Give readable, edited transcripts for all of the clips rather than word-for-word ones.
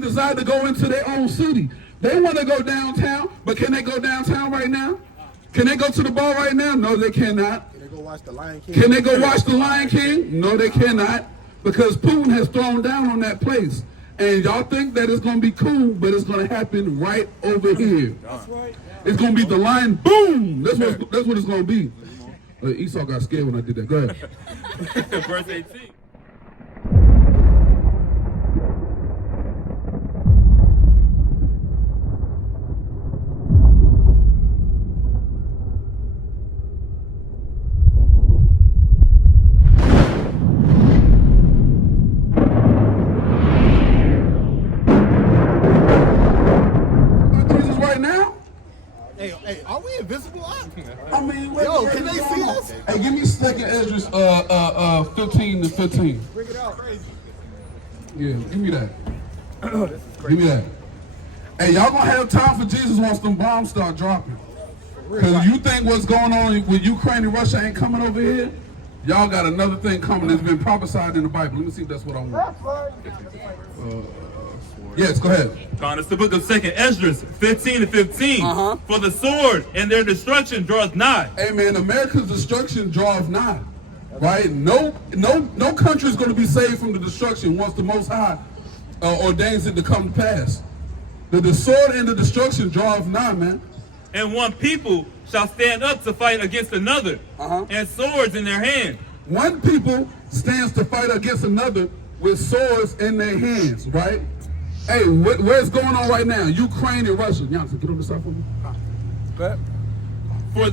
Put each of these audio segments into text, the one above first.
ain't decided to go into their own city. They want to go downtown, but can they go downtown right now? Can they go to the bar right now? No, they cannot. Can they go watch the Lion King? Can they go watch the Lion King? No, they cannot. Because Putin has thrown down on that place. And y'all think that it's going to be cool, but it's going to happen right over here. That's right. It's going to be the lion, boom! That's what it's going to be. Esau got scared when I did that. Go ahead. Verse 18. Hey, are we invisible? I mean, yo, can they see us? Hey, give me 2nd Esdras 15 to 15. Bring it out. Crazy. Yeah, give me that. Give me that. Hey, y'all gonna have time for Jesus once them bombs start dropping. Because you think what's going on with Ukraine and Russia ain't coming over here? Y'all got another thing coming that's been prophesied in the Bible. Let me see if that's what I want. Yes, go ahead. It's the book of 2nd Esdras 15 to 15. For the sword and their destruction draweth nigh. Amen. America's destruction draweth nigh. Right? No country is going to be saved from the destruction once the Most High ordains it to come to pass. The sword and the destruction draweth nigh, man. And one people shall stand up to fight against another, and swords in their hand. One people stands to fight against another with swords in their hands, right? Hey, where's going on right now? Ukraine and Russia. Jansen, get on the side for me. For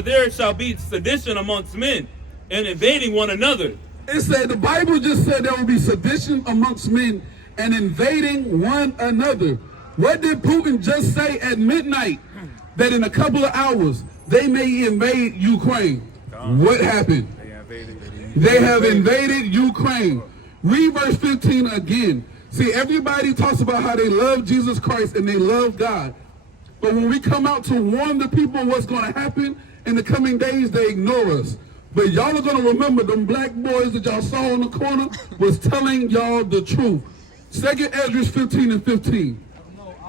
there shall be sedition amongst men, and invading one another. It said, the Bible just said there will be sedition amongst men and invading one another. What did Putin just say at midnight? That in a couple of hours, they may invade Ukraine. What happened? They have invaded Ukraine. Read verse 15 again. See, everybody talks about how they love Jesus Christ and they love God. But when we come out to warn the people what's going to happen in the coming days, they ignore us. But y'all are going to remember them black boys that y'all saw in the corner was telling y'all the truth. 2nd Esdras 15 and 15.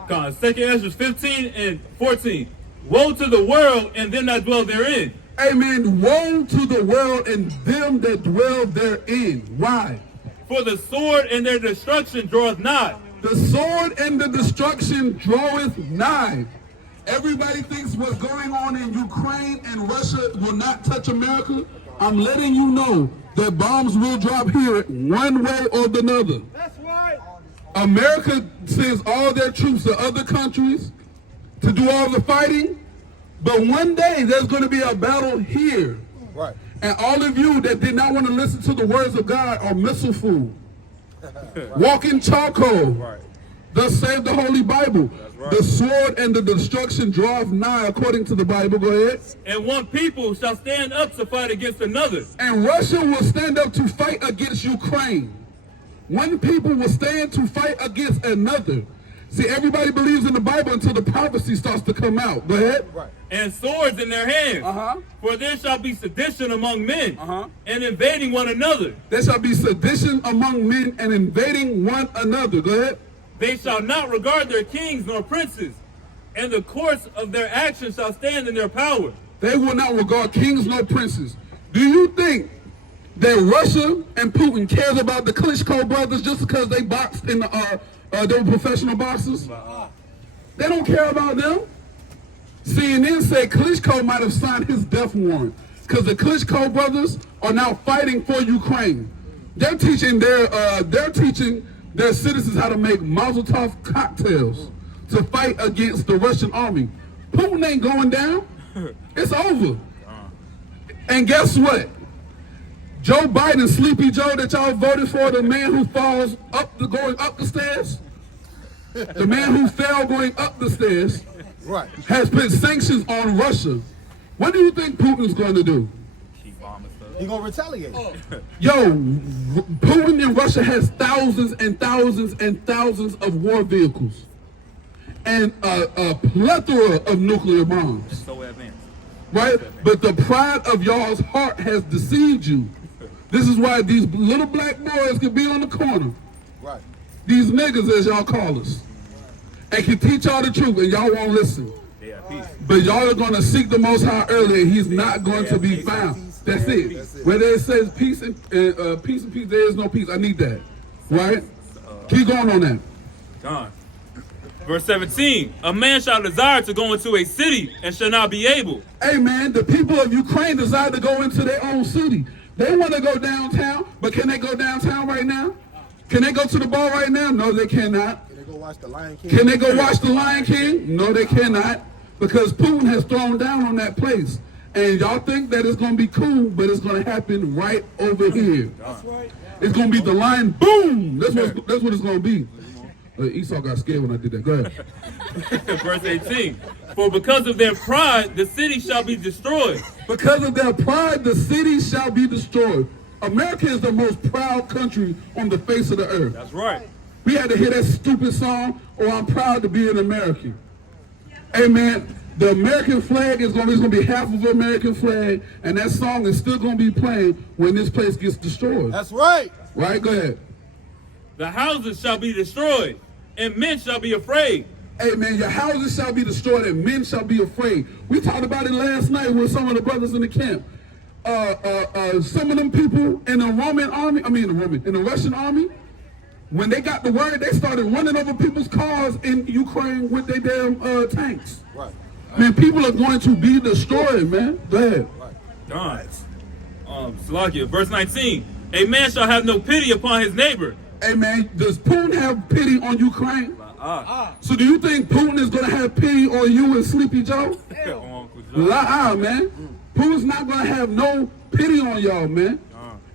2nd Esdras 15 and 14. Woe to the world and them that dwell therein. Amen. Woe to the world and them that dwell therein. Why? For the sword and their destruction draweth nigh. The sword and the destruction draweth nigh. Everybody thinks what's going on in Ukraine and Russia will not touch America. I'm letting you know that bombs will drop here one way or the other. That's right. America sends all their troops to other countries to do all the fighting. But one day there's going to be a battle here. Right. And all of you that did not want to listen to the words of God are missile food. Walk in charcoal. Right. Thus save the Holy Bible. Right. The sword and the destruction draweth nigh according to the Bible. Go ahead. And one people shall stand up to fight against another. And Russia will stand up to fight against Ukraine. One people will stand to fight against another. See, everybody believes in the Bible until the prophecy starts to come out. Go ahead. Right. And swords in their hands. For there shall be sedition among men, and invading one another. There shall be sedition among men and invading one another. Go ahead. They shall not regard their kings nor princes, and the course of their actions shall stand in their power. They will not regard kings nor princes. Do you think that Russia and Putin cares about the Klitschko brothers just because they boxed in the they were professional boxers? They don't care about them. CNN said Klitschko might have signed his death warrant because the Klitschko brothers are now fighting for Ukraine. They're teaching their citizens how to make Mazel Tov cocktails to fight against the Russian army. Putin ain't going down. It's over. And guess what? Joe Biden, Sleepy Joe that y'all voted for, the man who falls going up the stairs, the man who fell going up the stairs, right, has put sanctions on Russia. What do you think Putin's going to do? He's going to retaliate. Yo, Putin in Russia has thousands and thousands and thousands of war vehicles and a plethora of nuclear bombs. so advanced. Right? But the pride of y'all's heart has deceived you. This is why these little black boys could be on the corner. Right. these niggas as y'all call us, and can teach y'all the truth, and y'all won't listen. Yeah, peace. But y'all are going to seek the Most High early, and He's not going to be found. That's it. Whether it says peace and peace, there is no peace. I need that. Right? Keep going on that. Gone. Verse 17, a man shall desire to go into a city and shall not be able. Hey man, the people of Ukraine desire to go into their own city. They want to go downtown, but can they go downtown right now? Can they go to the bar right now? No, they cannot. Can they go watch the Lion King? Can they go watch the Lion King? No, they cannot. Because Putin has thrown down on that place. And y'all think that it's going to be cool, but it's going to happen right over here. It's going to be the lion, boom! That's what it's going to be. Esau got scared when I did that. Go ahead. Verse 18, for because of their pride, the city shall be destroyed. Because of their pride, the city shall be destroyed. America is the most proud country on the face of the earth. That's right. We had to hear that stupid song, "Oh, I'm proud to be an American." Amen. The American flag is going to be half of the American flag, and that song is still going to be playing when this place gets destroyed. That's right. Right? Go ahead. The houses shall be destroyed, and men shall be afraid. Amen. Your houses shall be destroyed, and men shall be afraid. We talked about it last night with some of the brothers in the camp. Some of them people in the Roman army, in the Russian army, when they got the word, they started running over people's cars in Ukraine with their damn tanks. Right. Man, people are going to be destroyed, man. Go ahead. Done. Salakia, verse 19, a man shall have no pity upon his neighbor. Hey, man, does Putin have pity on Ukraine? So do you think Putin is going to have pity on you and Sleepy Joe? Man. Putin's not going to have no pity on y'all, man.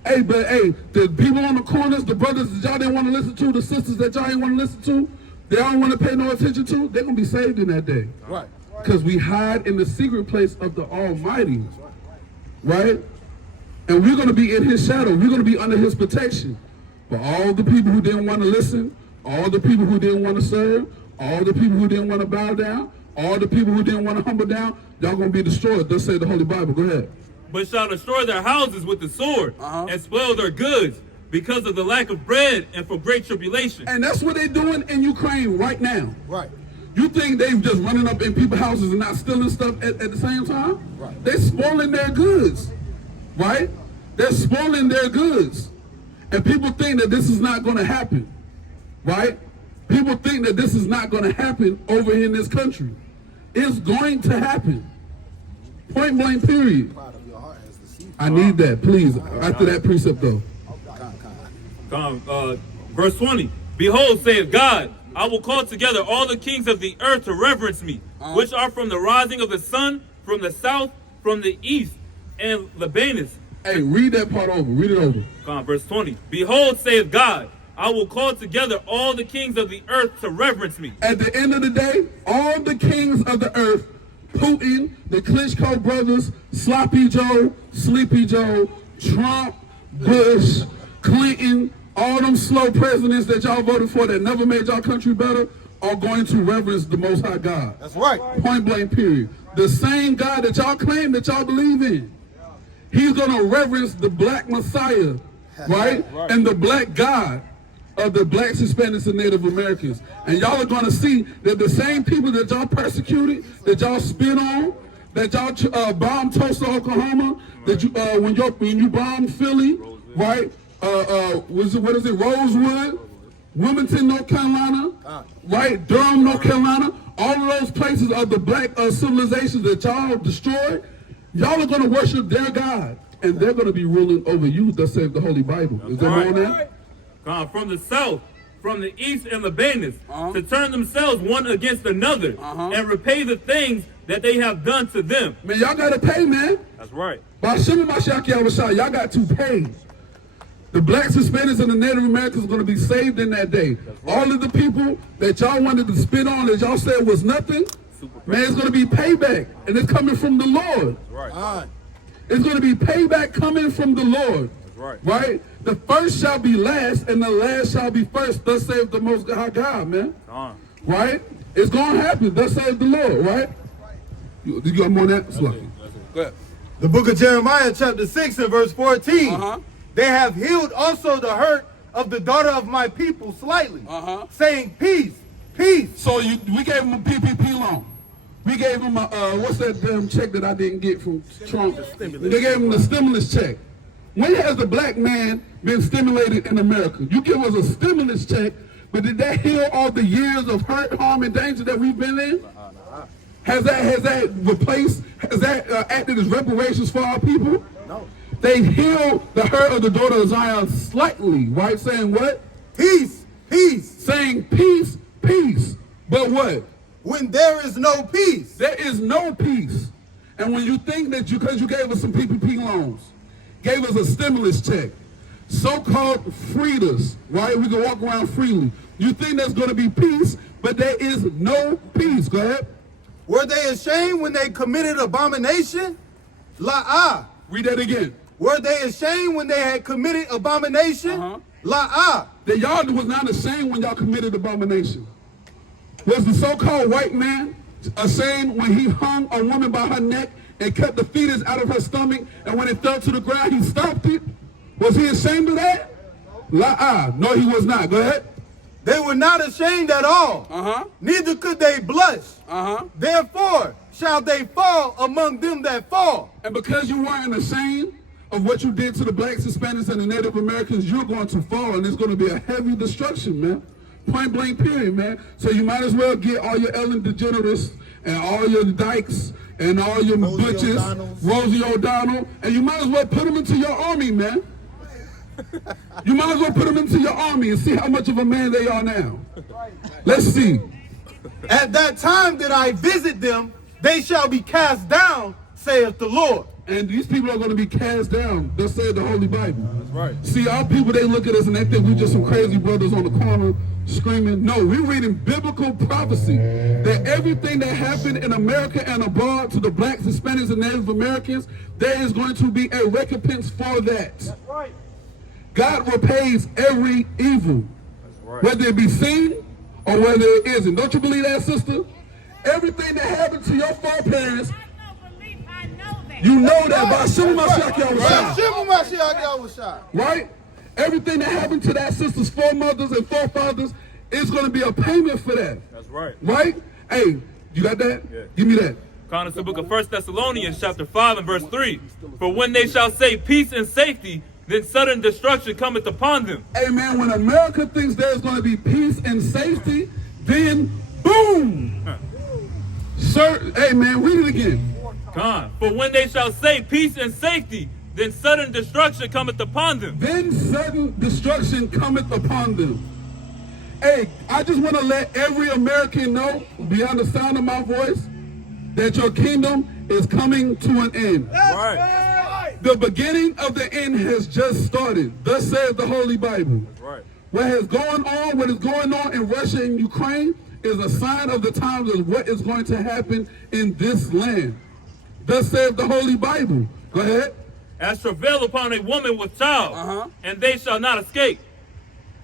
Hey, but hey, the people on the corners, the brothers that y'all didn't want to listen to, the sisters that y'all didn't want to listen to, they don't want to pay no attention to, they're going to be saved in that day. Right. Because we hide in the secret place of the Almighty. Right? And we're going to be in His shadow. We're going to be under His protection. But all the people who didn't want to listen, all the people who didn't want to serve, all the people who didn't want to bow down, all the people who didn't want to humble down, y'all going to be destroyed. Thus say the Holy Bible. Go ahead. But shall destroy their houses with the sword, and spoil their goods, because of the lack of bread and for great tribulation. And that's what they're doing in Ukraine right now. Right. You think they've just running up in people's houses and not stealing stuff at the same time? Right. They're spoiling their goods. Right? They're spoiling their goods. And people think that this is not going to happen. Right? People think that this is not going to happen over in this country. It's going to happen. Point blank, period. I need that, please. After that precept, though. Verse 20, behold, saith God, I will call together all the kings of the earth to reverence me, which are from the rising of the sun, from the south, from the east, and Lebanus. Hey, read that part over. Read it over. Verse 20, behold, saith God, I will call together all the kings of the earth to reverence me. At the end of the day, all the kings of the earth, Putin, the Klitschko brothers, Sloppy Joe, Sleepy Joe, Trump, Bush, Clinton, all them slow presidents that y'all voted for that never made y'all country better are going to reverence the Most High God. That's right. Point blank, period. The same God that y'all claim that y'all believe in. He's going to reverence the black Messiah, right? And the black God of the blacks, Hispanics, and Native Americans. And y'all are going to see that the same people that y'all persecuted, that y'all spit on, that y'all bombed Tulsa, Oklahoma, that you when you bombed Philly, right? What is it? Rosewood, Wilmington, North Carolina, right? Durham, North Carolina. All of those places are the black civilizations that y'all destroyed. Y'all are going to worship their God, and they're going to be ruling over you. Thus saith the Holy Bible. Is that on that? From the south, from the east, and Lebanus, to turn themselves one against another, and repay the things that they have done to them. Man, y'all got to pay, man. That's right. Y'all got to pay. The blacks, Hispanics, and the Native Americans are going to be saved in that day. Right. All of the people that y'all wanted to spit on, that y'all said was nothing, man, it's going to be payback. And it's coming from the Lord. That's right. It's going to be payback coming from the Lord. That's right. Right? The first shall be last, and the last shall be first. Thus saith the Most High God, man. Right? It's going to happen. Thus saith the Lord, right? You got more on that? Sloppy. Go ahead. The book of Jeremiah, chapter 6 and verse 14. They have healed also the hurt of the daughter of my people slightly, saying, peace, peace. So we gave him a PPP loan. We gave him a, what's that damn check that I didn't get from Trump? They gave him the stimulus check. When has the black man been stimulated in America? You give us a stimulus check, but did that heal all the years of hurt, harm, and danger that we've been in? Has that replaced, has that acted as reparations for our people? No. They've healed the hurt of the daughter of Zion slightly, right? Saying what? Peace, peace. Saying peace, peace. But what? When there is no peace. There is no peace. And when you think that because you gave us some PPP loans, gave us a stimulus check, so-called freed us, right? We can walk around freely. You think there's going to be peace, but there is no peace. Go ahead. Were they ashamed when they committed abomination? La'ah. Read that again. Were they ashamed when they had committed abomination? La'ah. That y'all was not ashamed when y'all committed abomination. Was the so-called white man ashamed when he hung a woman by her neck and cut the fetus out of her stomach, and when it fell to the ground, he stopped it? Was he ashamed of that? La'ah. No, he was not. Go ahead. They were not ashamed at all. Neither could they blush. Therefore shall they fall among them that fall. And because you weren't ashamed of what you did to the blacks, Hispanics, and the Native Americans, you're going to fall, and it's going to be a heavy destruction, man. Point blank period, man. So you might as well get all your Ellen DeGeneres and all your Dykes and all your Butches, Rosie O'Donnell, and you might as well put them into your army, man. You might as well put them into your army and see how much of a man they are now. Let's see. At that time that I visit them, they shall be cast down, saith the Lord. And these people are going to be cast down. Thus saith the Holy Bible. That's right. See, our people, they look at us and they think we just some crazy brothers on the corner screaming. No, we're reading biblical prophecy that everything that happened in America and abroad to the blacks, Hispanics, and Native Americans, there is going to be a recompense for that. That's right. God repays every evil, whether it be seen or whether it isn't. Don't you believe that, sister? Everything that happened to your foreparents, you know that by Shimon Mashiach was shot. Right? Everything that happened to that sister's foremothers and forefathers is going to be a payment for that. That's right. Right? Hey, you got that? Yeah. Give me that. According to the book of 1 Thessalonians chapter 5 and verse 3. For when they shall say peace and safety, then sudden destruction cometh upon them. Hey man, when America thinks there's going to be peace and safety, then boom! Sir, hey man, read it again. For when they shall say peace and safety, then sudden destruction cometh upon them. Then sudden destruction cometh upon them. Hey, I just want to let every American know, beyond the sound of my voice, that your kingdom is coming to an end. Right. The beginning of the end has just started. Thus says the Holy Bible. Right. What is going on in Russia and Ukraine is a sign of the times of what is going to happen in this land. Thus says the Holy Bible. Go ahead. As travail upon a woman with child, and they shall not escape.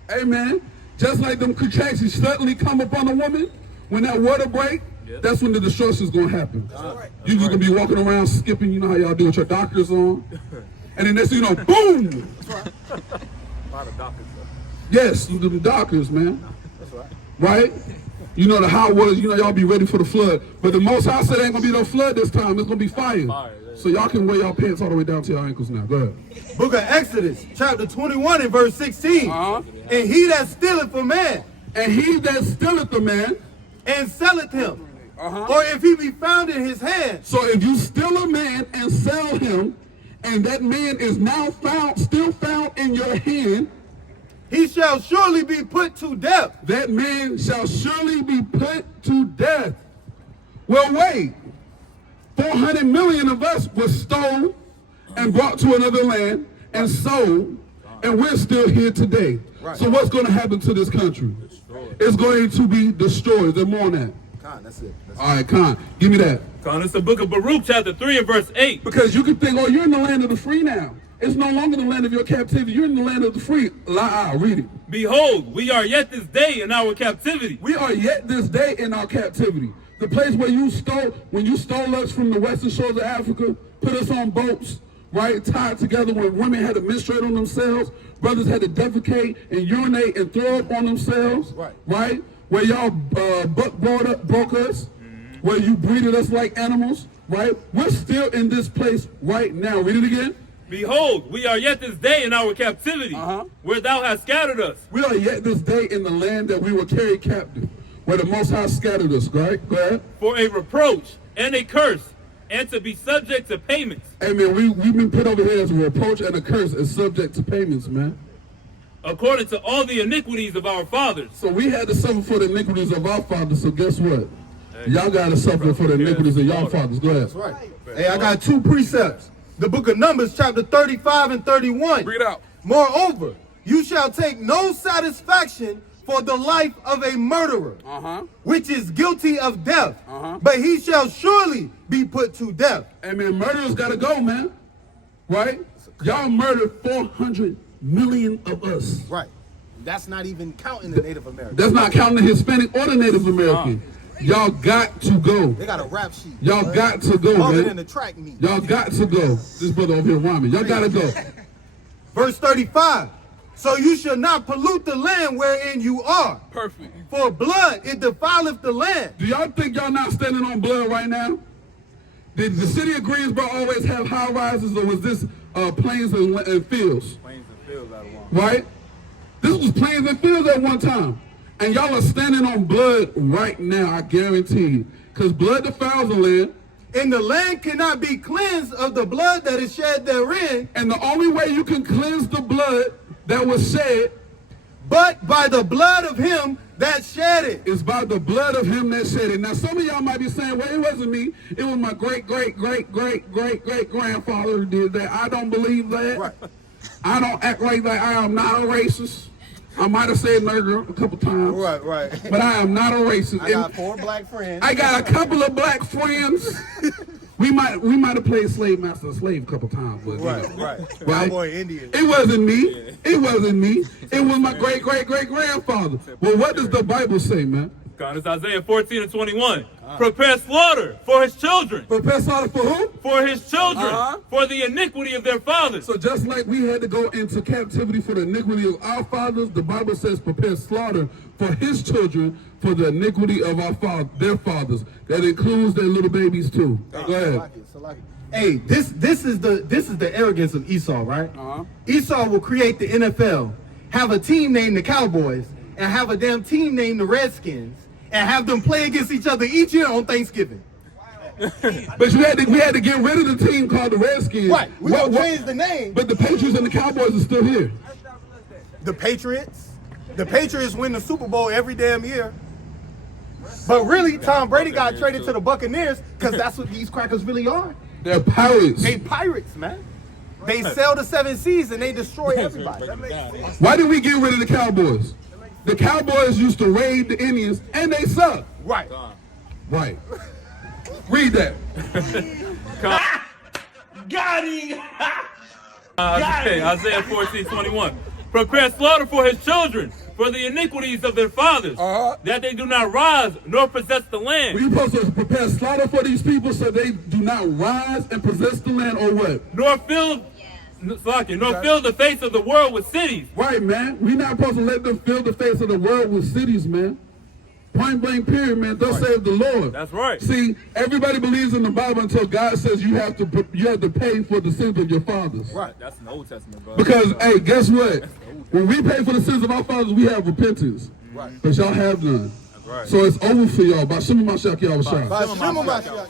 Amen. Just like them contractions suddenly come upon a woman, when that water break, that's when the destruction is going to happen. You're just going to be walking around skipping, you know how y'all do with your doctors on. And then next thing you know, boom! A lot of doctors. Yes, you do the doctors, man. That's right. Right? You know the hot waters, you know y'all be ready for the flood. But the Most High said ain't going to be no flood this time. It's going to be fire. So y'all can wear y'all pants all the way down to your ankles now. Go ahead. Book of Exodus, chapter 21 and verse 16. And he that stealeth a man. And he that stealeth a man. And selleth him. Or if he be found in his hand. So if you steal a man and sell him, and that man is now still found in your hand, he shall surely be put to death. That man shall surely be put to death. Well, wait. 400 million of us were stolen and brought to another land and sold, and we're still here today. Right. So what's going to happen to this country? It's going to be destroyed. There's more on that. That's it. All right, Khan, give me that. Khan, it's the book of Baruch, chapter 3 and verse 8. Because you can think, oh, you're in the land of the free now. It's no longer the land of your captivity. You're in the land of the free. Read it. Behold, we are yet this day in our captivity. We are yet this day in our captivity. The place where you stole, when you stole us from the western shores of Africa, put us on boats, right, tied together when women had to menstruate on themselves, brothers had to defecate and urinate and throw up on themselves, right? Where y'all broke us, where you breeded us like animals, right? We're still in this place right now. Read it again. Behold, we are yet this day in our captivity, where thou hast scattered us. We are yet this day in the land that we were carried captive, where the Most High scattered us, right? Go ahead. For a reproach and a curse, and to be subject to payments. Amen. We've been put over here as a reproach and a curse and subject to payments, man. According to all the iniquities of our fathers. So we had to suffer for the iniquities of our fathers, so guess what? Y'all got to suffer for the iniquities of y'all fathers. Go ahead. That's right. Hey, I got 2 precepts. The book of Numbers, chapter 35 and 31. Read it out. Moreover, you shall take no satisfaction for the life of a murderer, which is guilty of death, but he shall surely be put to death. Amen. Murderers got to go, man. Right? Y'all murdered 400 million of us. Right. That's not even counting the Native Americans. That's not counting the Hispanic or the Native American. Y'all got to go. They got a rap sheet. Y'all got to go, Longer man. than the track meet. Y'all got to go. This brother over here rhyming. Y'all got to go. Verse 35. So you shall not pollute the land wherein you are. Perfect. For blood, it defileth the land. Do y'all think y'all not standing on blood right now? Did the city of Greensboro always have high rises, or was this plains and fields? Plains and fields out of one. Right? This was plains and fields at one time. And y'all are standing on blood right now, I guarantee you. Because blood defiles the land. And the land cannot be cleansed of the blood that is shed therein. And the only way you can cleanse the blood that was shed, but by the blood of him that shed it. Is by the blood of him that shed it. Now some of y'all might be saying, well, it wasn't me. It was my great-great-great-great-great-grandfather who did that. I don't believe that. Right. I don't act like that. I am not a racist. I might have said nigger a couple times. Right. But I am not a racist. I got 4 black friends. I got a couple of black friends. We might have played slave master slave a couple times, but Right. Cowboy Indian. It wasn't me. It wasn't me. It was my great-great-great-grandfather. Well, what does the Bible say, man? God, it's Isaiah 14 and 21. Prepare slaughter for his children. Prepare slaughter for who? For his children. For the iniquity of their fathers. So just like we had to go into captivity for the iniquity of our fathers, the Bible says prepare slaughter for his children for the iniquity of their fathers. That includes their little babies too. Go ahead. Hey, this is the arrogance of Esau, right? Esau will create the NFL, have a team named the Cowboys, and have a damn team named the Redskins, and have them play against each other each year on Thanksgiving. But we had to get rid of the team called the Redskins. Right. We gonna change the name. But the Patriots and the Cowboys are still here. The Patriots win the Super Bowl every damn year. But really, Tom Brady got traded to the Buccaneers because that's what these crackers really are. They're pirates. They pirates, man. They sell the 7 seas and they destroy everybody. Why did we get rid of the Cowboys? The Cowboys used to raid the Indians and they suck. Right. Right. Read that. Got him! Isaiah 14, 21. Prepare slaughter for his children, for the iniquities of their fathers, that they do not rise nor possess the land. Were you supposed to prepare slaughter for these people so they do not rise and possess the land, or what? Nor fill the face of the world with cities. Right, man. We're not supposed to let them fill the face of the world with cities, man. Point blank period, man. Thus save the Lord. That's right. See, everybody believes in the Bible until God says you have to pay for the sins of your fathers. Right. That's in the Old Testament, bro. Because, hey, guess what? When we pay for the sins of our fathers, we have repentance. Right. But y'all have none. That's right. So it's over for y'all. By Shema Mashiach, y'all was shot. By Shema Mashiach.